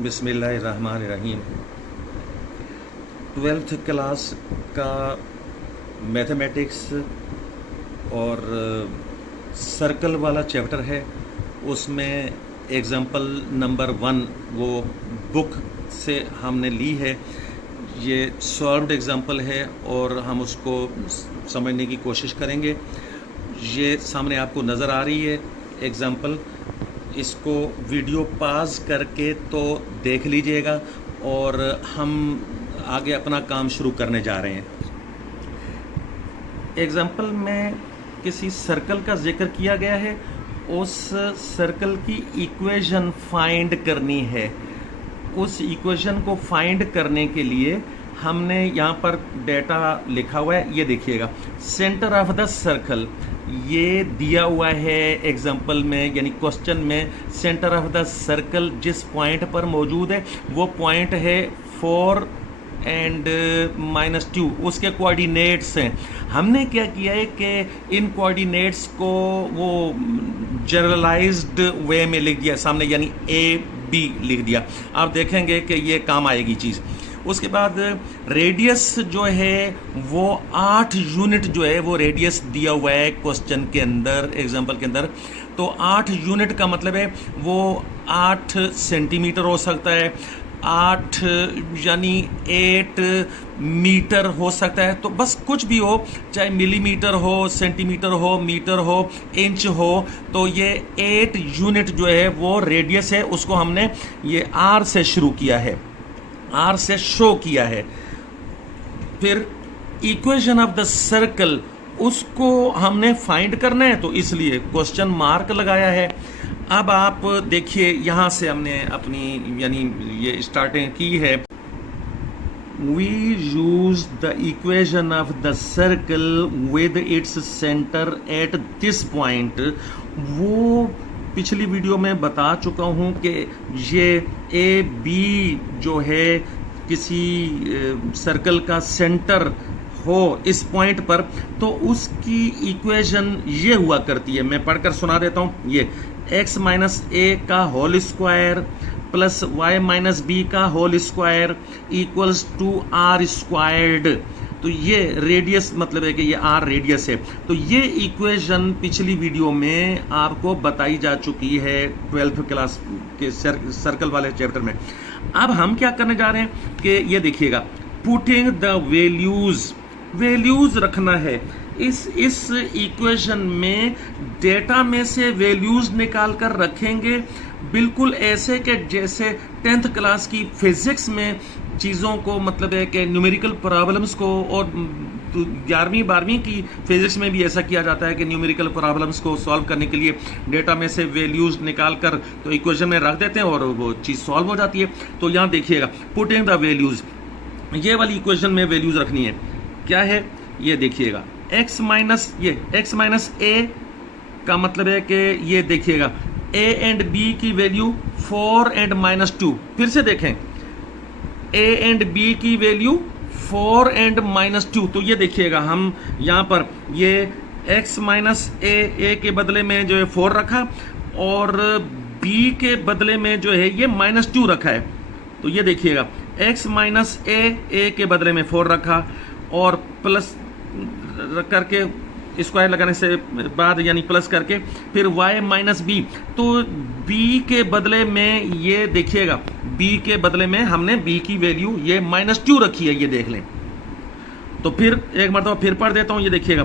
बिस्मिल्लाहिर्रहमानिर्रहीम। 12th class का mathematics और सर्कल वाला चैप्टर है। उसमें एग्ज़ाम्पल नंबर 1 वो बुक से हमने ली है। ये सॉल्व्ड एग्ज़ाम्पल है और हम उसको समझने की कोशिश करेंगे। ये सामने आपको नज़र आ रही है एग्ज़ाम्पल। इसको वीडियो पॉज करके तो देख लीजिएगा और हम आगे अपना काम शुरू करने जा रहे हैं। एग्ज़ाम्पल में किसी सर्कल का जिक्र किया गया है। उस सर्कल की इक्वेशन फाइंड करनी है। उस इक्वेशन को फाइंड करने के लिए हमने यहाँ पर डेटा लिखा हुआ है। ये देखिएगा, सेंटर ऑफ द सर्कल ये दिया हुआ है एग्जाम्पल में, यानी क्वेश्चन में। सेंटर ऑफ द सर्कल जिस पॉइंट पर मौजूद है वो पॉइंट है 4 एंड -2। उसके कोऑर्डिनेट्स हैं। हमने क्या किया है कि इन कोऑर्डिनेट्स को वो जनरलाइज्ड वे में लिख दिया सामने, यानी AB लिख दिया। आप देखेंगे कि ये काम आएगी चीज़। उसके बाद रेडियस जो है वो 8 यूनिट जो है वो रेडियस दिया हुआ है क्वेश्चन के अंदर, एग्जाम्पल के अंदर। तो 8 यूनिट का मतलब है वो 8 सेंटीमीटर हो सकता है, 8 यानी 8 मीटर हो सकता है। तो बस कुछ भी हो, चाहे मिलीमीटर हो, सेंटीमीटर हो, मीटर हो, इंच हो, तो ये 8 यूनिट जो है वो रेडियस है। उसको हमने ये R से शुरू किया है, R से शो किया है। फिर इक्वेशन ऑफ द सर्कल उसको हमने फाइंड करना है, तो इसलिए क्वेश्चन मार्क लगाया है। अब आप देखिए, यहां से हमने अपनी यानी ये स्टार्टिंग की है। We use the equation of the circle with its centre at this point. वो पिछली वीडियो में बता चुका हूं कि ये AB जो है किसी सर्कल का सेंटर हो इस पॉइंट पर, तो उसकी इक्वेशन ये हुआ करती है। मैं पढ़कर सुना देता हूं। ये x - a का whole square plus y - b का whole square equals to r squared. तो ये रेडियस मतलब है कि ये R रेडियस है। तो ये इक्वेशन पिछली वीडियो में आपको बताई जा चुकी है 12th क्लास के सर्कल वाले चैप्टर में। अब हम क्या करने जा रहे हैं कि ये देखिएगा, पुटिंग द वैल्यूज रखना है। इस इक्वेशन में डेटा में से वैल्यूज निकाल कर रखेंगे, बिल्कुल ऐसे कि जैसे 10th क्लास की फिजिक्स में चीज़ों को, मतलब है कि न्यूमेरिकल प्रॉब्लम्स को, और 11वीं 12वीं की फिजिक्स में भी ऐसा किया जाता है कि न्यूमेरिकल प्रॉब्लम्स को सॉल्व करने के लिए डेटा में से वैल्यूज निकाल कर तो इक्वेशन में रख देते हैं और वो चीज़ सॉल्व हो जाती है। तो यहाँ देखिएगा, पुटिंग द वैल्यूज, ये वाली इक्वेशन में वैल्यूज रखनी है। क्या है ये देखिएगा, x - a का मतलब है कि ये देखिएगा a एंड b की वैल्यू 4 एंड -2। फिर से देखें, a एंड b की वैल्यू 4 एंड -2। तो ये देखिएगा, हम यहाँ पर ये x - a के बदले में जो है 4 रखा और b के बदले में जो है ये -2 रखा है। तो ये देखिएगा, x - a के बदले में 4 रखा और प्लस करके स्क्वायर लगाने से बाद यानी प्लस करके फिर y - b। तो b के बदले में ये देखिएगा, b के बदले में हमने b की वैल्यू ये -2 रखी है, ये देख लें। तो फिर एक मरतबा फिर पढ़ देता हूं। ये देखिएगा,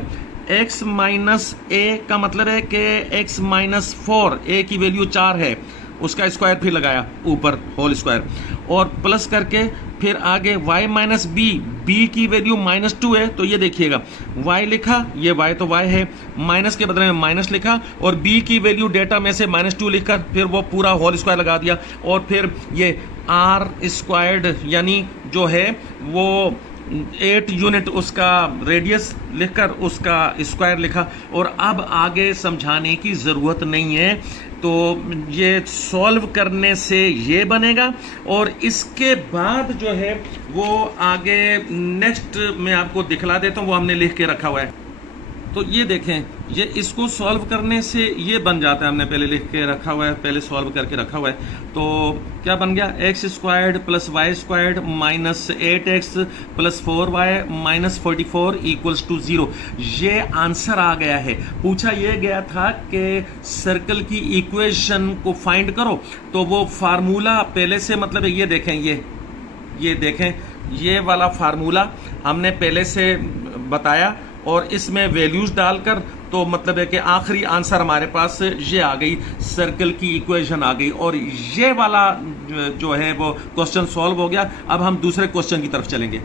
x - a का मतलब है कि x - 4, a की वैल्यू 4 है, उसका स्क्वायर फिर लगाया ऊपर होल स्क्वायर और प्लस करके फिर आगे y - b, b की वैल्यू -2 है। तो ये देखिएगा, y लिखा, ये y तो y है, माइनस के बदले में माइनस लिखा और b की वैल्यू डेटा में से -2 लिखकर फिर वो पूरा होल स्क्वायर लगा दिया और फिर ये R स्क्वायर्ड यानी जो है वो 8 यूनिट उसका रेडियस लिखकर उसका स्क्वायर लिखा। और अब आगे समझाने की ज़रूरत नहीं है। तो ये सॉल्व करने से ये बनेगा और इसके बाद जो है वो आगे नेक्स्ट में आपको दिखला देता हूँ, वो हमने लिख के रखा हुआ है। तो ये देखें, ये इसको सॉल्व करने से ये बन जाता है, हमने पहले लिख के रखा हुआ है, पहले सॉल्व करके रखा हुआ है। तो क्या बन गया, x squared plus y squared minus 8x plus 4y minus 44 equals to 0। ये आंसर आ गया है। पूछा यह गया था कि सर्कल की इक्वेशन को फाइंड करो, तो वो फार्मूला पहले से, मतलब ये देखें, ये देखें, ये वाला फार्मूला हमने पहले से बताया और इसमें वैल्यूज डालकर, तो मतलब है कि आखिरी आंसर हमारे पास ये आ गई, सर्कल की इक्वेशन आ गई, और ये वाला जो है वो क्वेश्चन सॉल्व हो गया। अब हम दूसरे क्वेश्चन की तरफ चलेंगे।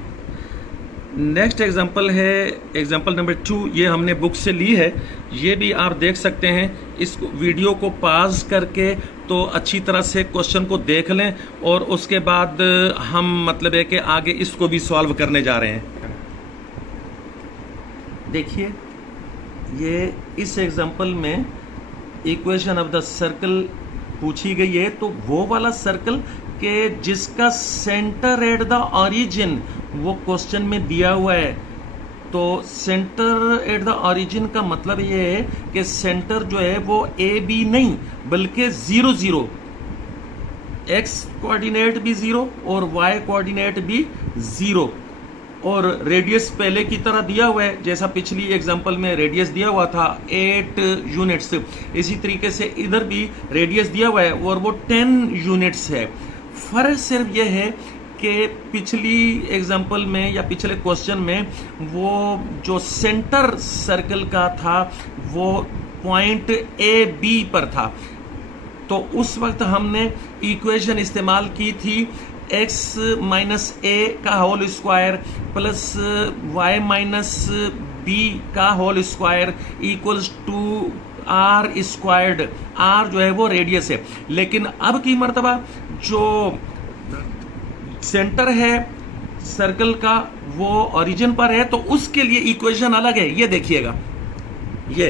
नेक्स्ट एग्जांपल है एग्जांपल नंबर 2। ये हमने बुक से ली है, ये भी आप देख सकते हैं। इस वीडियो को पॉज करके तो अच्छी तरह से क्वेश्चन को देख लें, और उसके बाद हम मतलब है कि आगे इसको भी सॉल्व करने जा रहे हैं। देखिए, ये इस एग्जांपल में इक्वेशन ऑफ द सर्कल पूछी गई है, तो वो वाला सर्कल के जिसका सेंटर एट द ओरिजिन वो क्वेश्चन में दिया हुआ है। तो सेंटर एट द ओरिजिन का मतलब ये है कि सेंटर जो है वो ए बी नहीं बल्कि 0 0, एक्स कोऑर्डिनेट भी 0 और वाई कोऑर्डिनेट भी 0, और रेडियस पहले की तरह दिया हुआ है, जैसा पिछली एग्जांपल में रेडियस दिया हुआ था 8 यूनिट्स। इसी तरीके से इधर भी रेडियस दिया हुआ है और वो 10 यूनिट्स है। फर्क सिर्फ ये है कि पिछली एग्जांपल में या पिछले क्वेश्चन में वो जो सेंटर सर्कल का था वो पॉइंट ए बी पर था, तो उस वक्त हमने इक्वेशन इस्तेमाल की थी x माइनस ए का whole square plus y minus B का whole square equals to r squared. r जो है वो रेडियस है, लेकिन अब की मर्तबा जो सेंटर है सर्कल का वो ओरिजिन पर है, तो उसके लिए इक्वेशन अलग है। ये देखिएगा, ये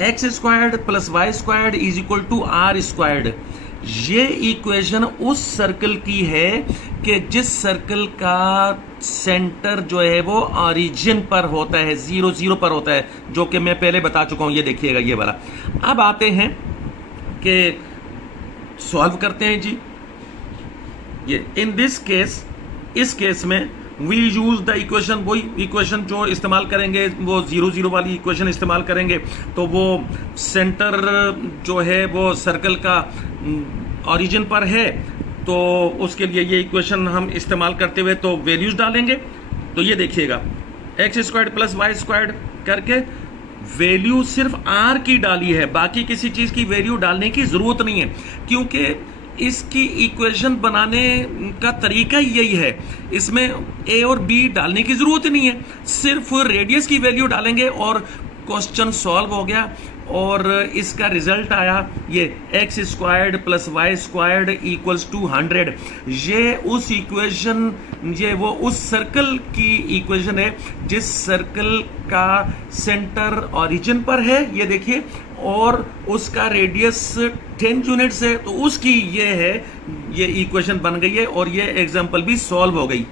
x squared plus y squared is equal to r squared. ये इक्वेशन उस सर्कल की है कि जिस सर्कल का सेंटर जो है वो ओरिजिन पर होता है, 0 0 पर होता है, जो कि मैं पहले बता चुका हूं। ये देखिएगा, ये वाला। अब आते हैं कि सॉल्व करते हैं जी। ये इन दिस केस, इस केस में वी यूज द इक्वेशन, वही इक्वेशन जो इस्तेमाल करेंगे वो 0 0 वाली इक्वेशन इस्तेमाल करेंगे। तो वो सेंटर जो है वो सर्कल का ओरिजिन पर है, तो उसके लिए ये इक्वेशन हम इस्तेमाल करते हुए तो वैल्यूज डालेंगे। तो ये देखिएगा, x squared plus y squared करके वैल्यू सिर्फ आर की डाली है, बाकी किसी चीज की वैल्यू डालने की जरूरत नहीं है, क्योंकि इसकी इक्वेशन बनाने का तरीका यही है। इसमें ए और बी डालने की जरूरत ही नहीं है, सिर्फ रेडियस की वैल्यू डालेंगे और क्वेश्चन सॉल्व हो गया। और इसका रिजल्ट आया ये x squared plus y squared equals to 100। ये उस इक्वेशन, ये वो उस सर्कल की इक्वेशन है जिस सर्कल का सेंटर ओरिजिन पर है, ये देखिए, और उसका रेडियस 10 यूनिट्स है, तो उसकी ये है, ये इक्वेशन बन गई है और ये एग्जांपल भी सॉल्व हो गई।